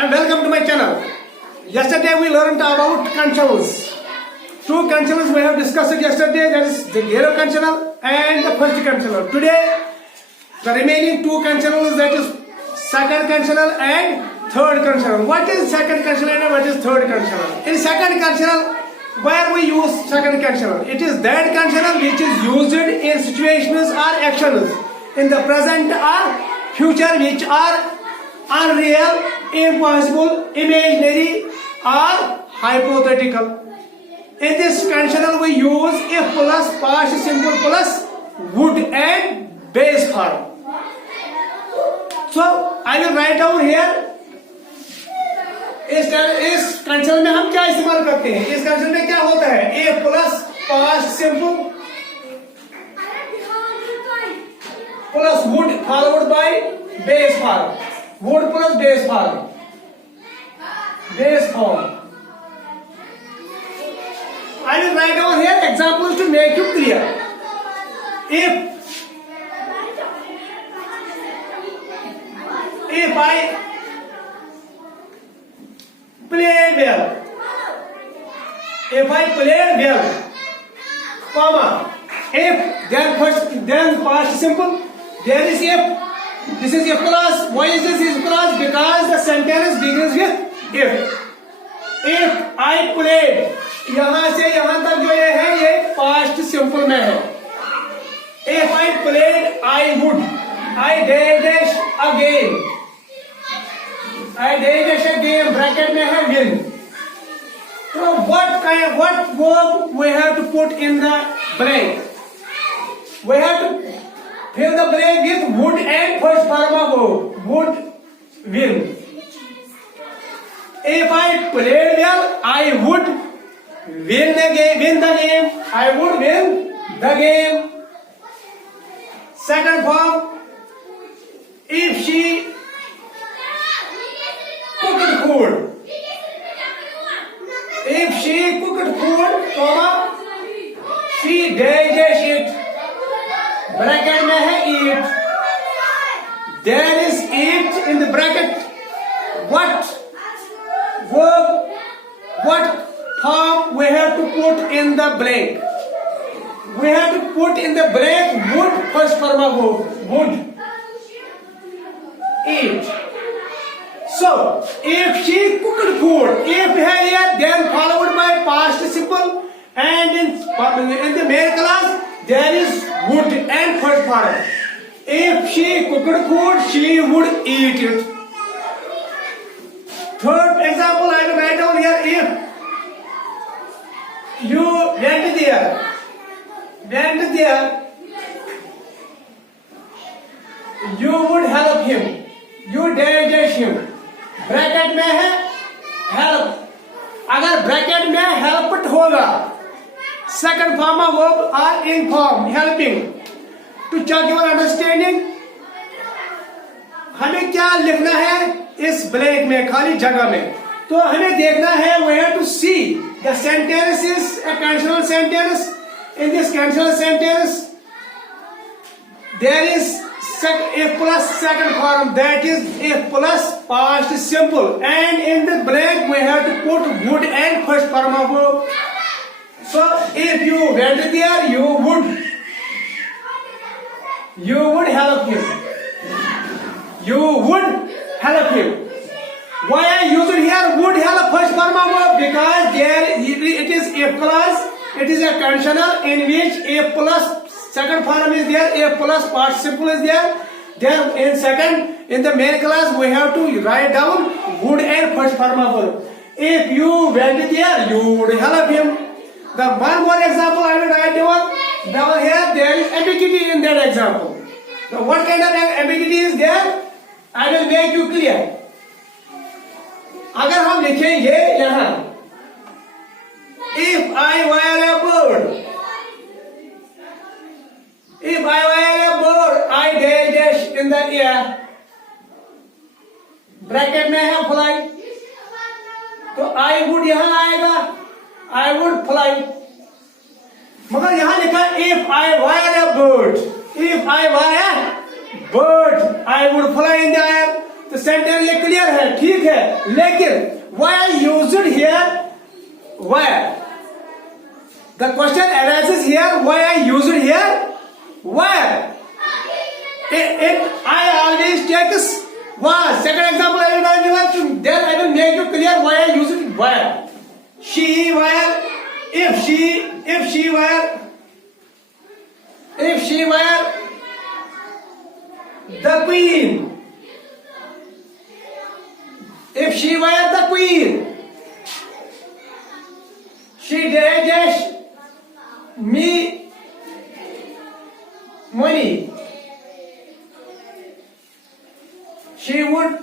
and welcome to my channel. Yesterday we learned about conditionals. Two conditionals we have discussed yesterday, that is the yellow conditional and the first conditional. Today the remaining two conditionals, that is second conditional and third conditional. What is second conditional and what is third conditional? In second conditional, where we use second conditional, it is that conditional which is used in situations or actions in the present or future which are unreal, impossible, imaginary or hypothetical. In this conditional we use if plus past simple plus would and base form. So I will write down here. इस कंडीशन में हम क्या इस्तेमाल करते हैं? इस कंडीशन में क्या होता है? A plus past simple plus would followed by base form. Would plus base form. Base form. I will write down here examples to make you clear. If I played well, if I played well, comma, if then past simple, there is if. This is if plus. Why is this if plus? Because the sentence begins with if. If I played, यहाँ से यहाँ तक जो ये है ये past simple में है. If I played, I would. I dash a game. I dash a game. Bracket में है win. So what verb we have to put in the blank? We have to fill the blank with would and first form of verb. Would win. If I played well, I would win the game. I would win the game. Second form, if she cooked food. If she cooked food, comma, she dash it. Bracket में है eat. There is eat in the bracket. What form we have to put in the blank? We have to put in the blank would first form of verb. Would eat. So if she cooked food, if है here, then followed by past simple, and in the main class there is would and first form. If she cooked food, she would eat it. Third example I will write down here. If you went there, you would help him. You dash him. Bracket में है help. अगर ब्रैकेट में helped होगा, second form of verb are in form helping. To check your understanding, हमें क्या लिखना है इस ब्लैंक में, खाली जगह में? तो हमें देखना है, we have to see the sentence is a conditional sentence. In this conditional sentence there is if plus second form, that is if plus past simple, and in the blank we have to put would and first form of verb. So if you went there, you would help him. You would help him. Why I use it here would help first form of verb? Because there it is if plus, it is a conditional in which a plus second form is there, a plus past simple is there. Then in the main class we have to write down would and first form of verb. If you went there, you would help him. The one more example I will write down here. There is ambiguity in that example. So what kind of ambiguity is there? I will make you clear. अगर हम लिखेंगे यहाँ, if I were a bird, if I were a bird, I dash in the air. Bracket में है fly. तो I would यहाँ आएगा, I would fly. मगर यहाँ लिखा if I were a bird, if I were a bird, I would fly in the air. तो सेंटेंस ये क्लियर है, ठीक है, लेकिन why I used here, why the question arises here, why I used here, why it I always takes was. Second example I will not give, then I will make you clear why I used it, why she were, if she were the queen, if she were the queen, she dash me money, she would,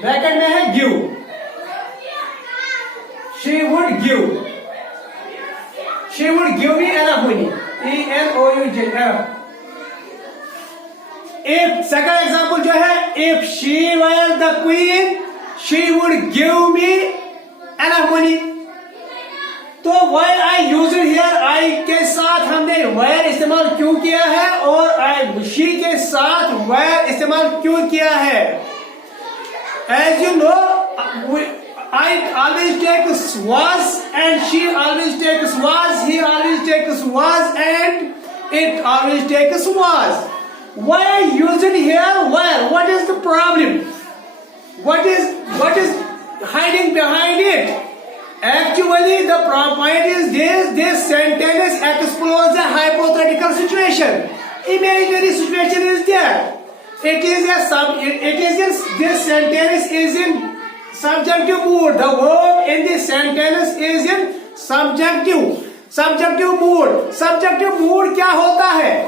bracket में है give, she would give me enough money, ENOUG enough. If second example जो है, if she were the queen, she would give me enough money. तो why I used here, I के साथ हमने where इस्तेमाल क्यों किया है और she के साथ where इस्तेमाल क्यों किया है? As you know, I always take was and she always takes was, he always takes was and it always takes was. Why I use it here? Where? What is the problem? What is hiding behind it? Actually, the point is this sentence explores a hypothetical situation. Imaginary situation is there. This sentence is in subjunctive mood. The verb in this sentence is in subjunctive mood. Subjunctive mood क्या होता है?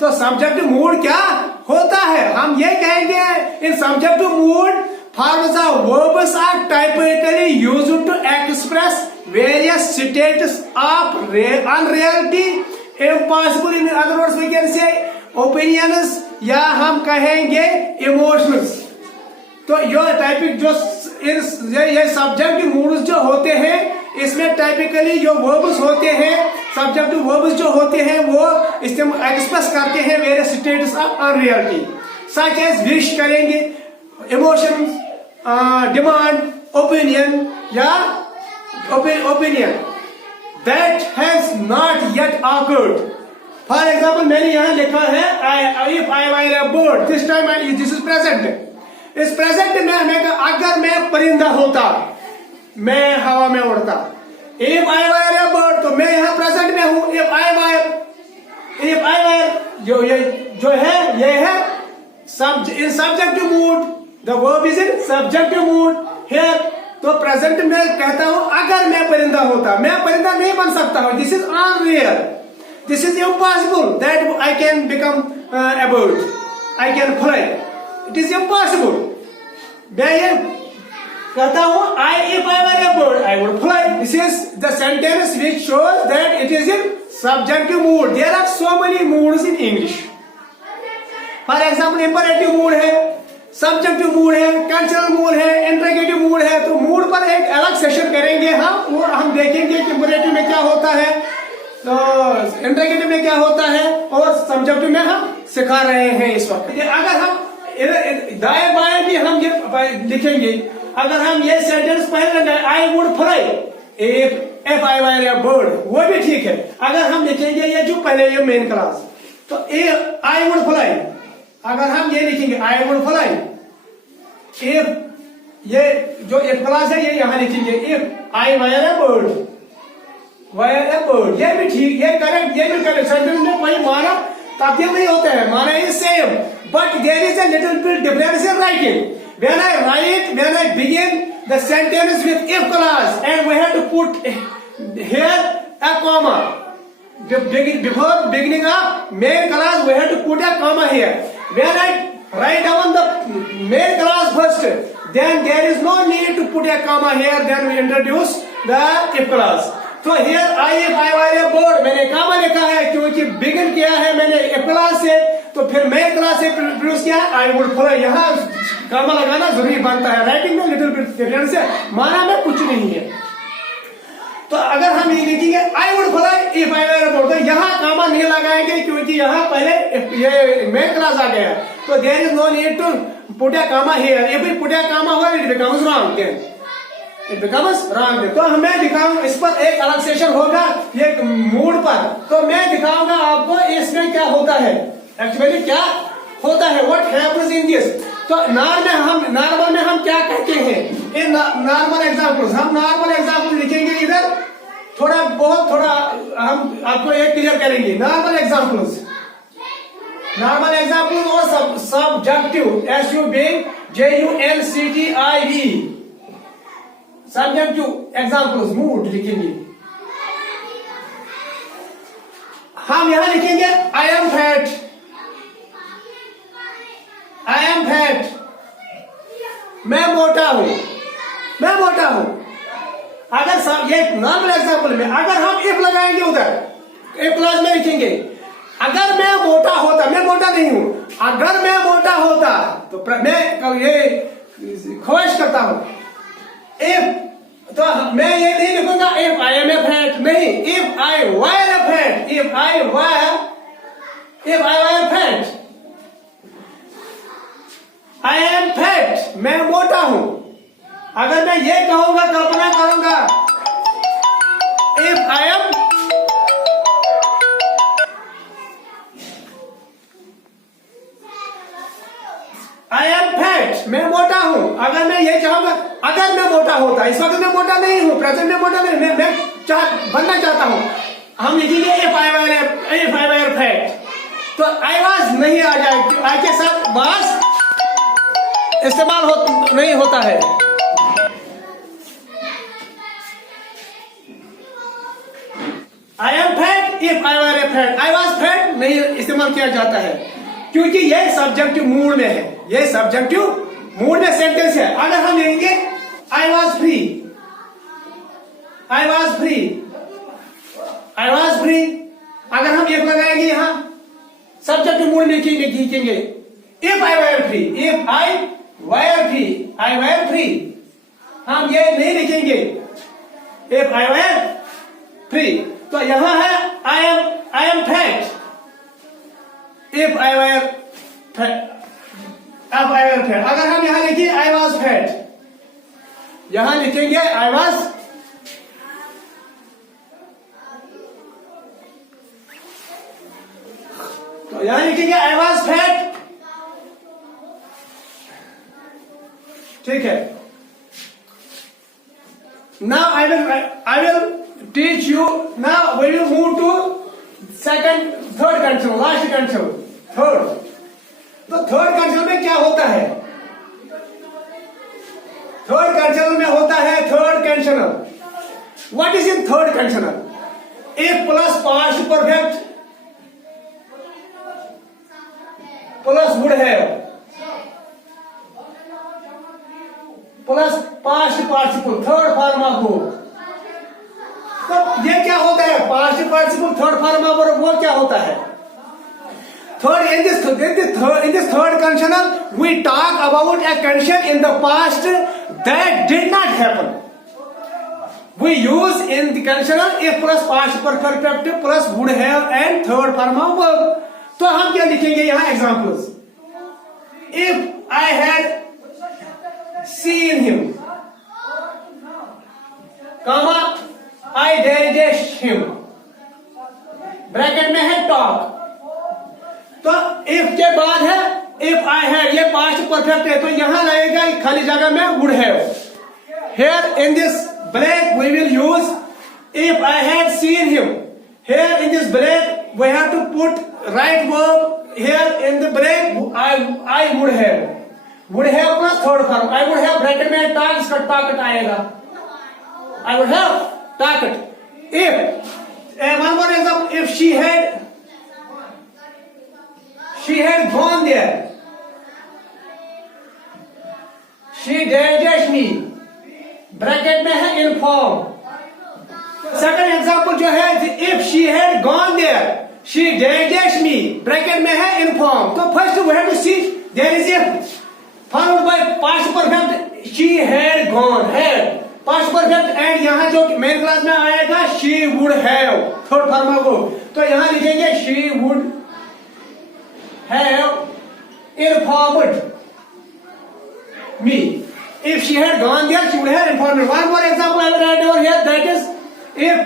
तो subjunctive mood क्या होता है? हम ये कहेंगे in subjunctive mood forms of verbs are typically used to express various states of unreality, impossible. In other words, we can say opinions या हम कहेंगे इमोशंस. तो ये टाइपिक जो ये सब्जेक्टिव मूड्स जो होते हैं, इसमें टाइपिकली जो वर्ब्स होते हैं, सब्जेक्टिव वर्ब्स जो होते हैं वो एक्सप्रेस करते हैं various states of unreality, such as wish करेंगे, इमोशंस, डिमांड, ओपिनियन या opinion that has not yet occurred. For example मैंने यहां लिखा है if I were a bird, this time this is present. इस प्रेजेंट में अगर मैं परिंदा होता, मैं हवा में उड़ता. If I were a bird, तो मैं यहां प्रेजेंट में हूं. इफ आई वर जो है ये है in subjective mood. The verb is in subjective mood here. तो प्रेजेंट में कहता हूं अगर मैं परिंदा होता. मैं परिंदा नहीं बन सकता हूं. This is unreal. This is impossible that I can become a bird. I can fly. It is impossible. मैं ये कहता हूँ if I were a bird, I would fly. This is the sentence which shows that it is in subjunctive mood. There are so many moods in English. For example, imperative mood है, subjunctive mood है, conditional mood है, interrogative mood है. तो mood पर एक अलग सेशन करेंगे हम और हम देखेंगे कि imperative में क्या होता है, तो इंटरोगेटिव में क्या होता है और सब्जेक्टिव में हम सिखा रहे हैं इस वक्त. अगर हम दाएं बाएं भी हम ये लिखेंगे, अगर हम ये सेंटेंस पहले I would fly if I were a bird, वो भी ठीक है. अगर हम लिखेंगे ये जो पहले ये मेन क्लास, तो आई वुड फ्लाई, अगर हम ये लिखेंगे आई वुड फ्लाई इफ, ये जो इफ क्लास है ये यहां लिखेंगे if I were a bird, ये भी ठीक, ये करेक्ट, ये भी करेक्ट. सेंटेंस में कोई माना तब्दील नहीं होता है, माना is same, but there is a little bit difference in writing. when I begin the sentence with if clause and we have to put here a comma. Before beginning of main clause we have to put a comma here. When I write down the main clause first, then there is no need to put a comma here, then we introduce the if clause. तो here if I were a bird, मैंने कामा लिखा है क्योंकि बिगिन किया है मैंने if class से, तो फिर मैं क्लास से प्रोड्यूस किया आई वुड फ्लाई. यहाँ कामा लगाना जरूरी बनता है. राइटिंग में लिटिल बिट डिफरेंस है, माना में कुछ नहीं है. तो अगर हम ये लिखेंगे I would fly if I were a bird, तो यहाँ कामा नहीं लगाएंगे क्योंकि यहाँ पहले ये मेन क्लास आ गया. तो there is no need to put a comma here. If we put a comma हुआ it becomes wrong. It becomes wrong. तो हमें दिखाऊंगा इस पर एक अलग सेशन होगा ये मूड पर. तो मैं दिखाऊंगा आपको इसमें क्या होता है, एक्चुअली क्या होता है, व्हाट हैपेंस इन दिस. तो नॉर्मल में हम क्या कहते हैं इन नॉर्मल एग्जांपल्स. हम नॉर्मल एग्जांपल लिखेंगे इधर थोड़ा बहुत थोड़ा हम आपको एक क्लियर करेंगे. नॉर्मल एग्जांपल्स और subjective SUBJUNCTIV subjective examples mood लिखेंगे. हम यहां लिखेंगे आई am fat. I am fat, मैं मोटा हूं. मैं मोटा हूं. अगर सब ये नॉर्मल एग्जांपल में अगर हम इफ लगाएंगे उधर ए प्लस में लिखेंगे अगर मैं मोटा होता, मैं मोटा नहीं हूं, अगर मैं मोटा होता तो मैं ये ख्वाहिश करता हूं. इफ तो मैं ये नहीं लिखूंगा if I am a fat, नहीं, if I were a fat. If I were fat, I am fat, मैं मोटा हूं. अगर मैं ये कहूंगा, कल्पना करूंगा इफ आई एम फैट, मैं मोटा हूं. अगर मैं ये चाहूंगा अगर मैं मोटा होता, इस वक्त मैं मोटा नहीं हूं, प्रेजेंट में मोटा नहीं, मैं बनना चाहता हूं. हम लिखेंगे इफ आई वर फैट. तो आई वाज नहीं आ जाए, आई के साथ वाज इस्तेमाल नहीं होता है. आई am fat if I were a fat. I was fat नहीं इस्तेमाल किया जाता है क्योंकि यह सब्जेक्टिव मूड में है. यह सब्जेक्टिव मूड में सेंटेंस है. अगर हम लेंगे I was free, I was free, I was free, अगर हम एक लगाएंगे यहां सब्जेक्टिव मूड में लिखेंगे if I were free. If I were free, I were free, हम ये नहीं लिखेंगे इफ आई वर फ्री. तो यहां है आई am fat if I were fat. अगर हम यहां लिखिए आई वाज फैट, यहां लिखेंगे आई वाज, तो यहां लिखेंगे आई वाज फैट. ठीक है. Now I will teach you. Now we will move to third conditional, last conditional, third. तो थर्ड कंडीशनल में क्या होता है? थर्ड कंडीशनल में होता है third conditional. What is in third conditional? If plus past perfect plus would have plus past participle third form of verb. तो ये क्या होता है? Past participle third form of verb. वो क्या होता है? Third, in this third conditional, we talk about a condition in the past that did not happen. We use in the conditional if plus past perfect plus would have and third form of verb. तो हम क्या लिखेंगे यहाँ examples? If I had seen him, comma, I digest him. Bracket में है talk. तो if के बाद है इफ आई हैड, ये पास्ट परफेक्ट है तो यहां लगेगा खाली जगह में would have. Here in this break we will use if I had seen him. Here in this break we have to put right verb. Here in the break I would have. Would have plus third form. I would have bracket में talk, इसका टॉकट आएगा. I would have talked. If one more example, if she had gone there, she digest me. Bracket में है inform. Second example जो है if she had gone there, she digest me. Bracket में है inform. तो first we have to see there is a followed by past perfect. she had gone, had past perfect and यहाँ जो main class में आएगा she would have third form को. तो यहाँ लिखेंगे she would have informed me. If she had gone there, she would have informed me. One more example I will write over here. That is, if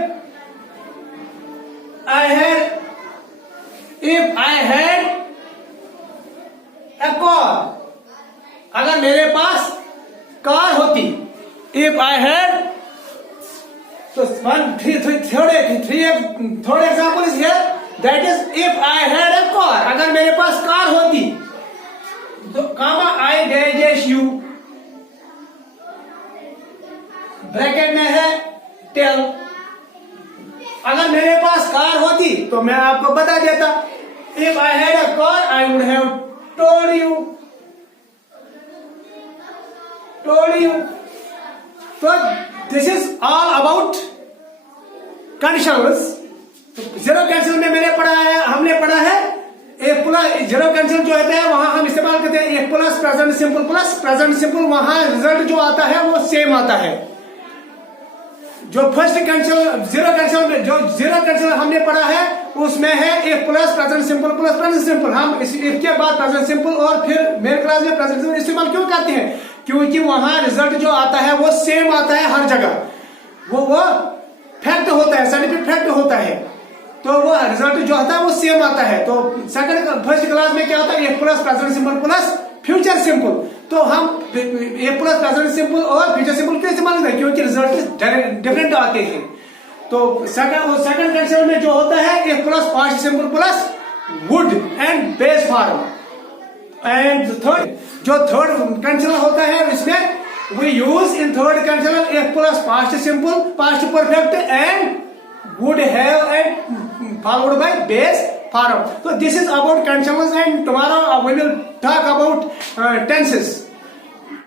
I had a car, अगर मेरे पास कार होती, if I had, so third example is here. That is, if I had a car, अगर मेरे पास कार होती, तो comma I dash you, bracket में है टेल। अगर मेरे पास कार होती तो मैं आपको बता देता। If I had a car, I would have told you. So this is all about conditionals. तो जीरो कैंसिल में हमने पढ़ा है एक प्लस जीरो कैंसिल जो होता है वहां हम इस्तेमाल करते हैं एक प्लस प्रेजेंट सिंपल, वहां रिजल्ट जो आता है वो सेम आता है। जो फर्स्ट कैंसिल जीरो कैंसिल हमने पढ़ा है उसमें है ए प्लस प्रेजेंट सिंपल। हम इसके बाद प्रेजेंट सिंपल और फिर मेन क्लास में प्रेजेंट सिंपल इस्तेमाल क्यों करते हैं? क्योंकि वहां रिजल्ट जो आता है वो सेम आता है हर जगह, वो फैक्ट होता है, साइंटिफिक फैक्ट होता है, तो वो रिजल्ट जो आता है वो सेम आता है। तो फर्स्ट क्लास में क्या होता है A plus present simple plus future simple. तो हम ए प्लस प्रेजेंट सिंपल और फ्यूचर सिंपल क्यों इस्तेमाल करते हैं? क्योंकि रिजल्ट डिफरेंट आते हैं। तो सेकंड कंडीशन में जो होता है A plus past simple plus would and base form. And third condition होता है इसमें we use in third condition A plus past simple past perfect and would have and followed by base form. So this is about conditionals, and tomorrow we will talk about tenses.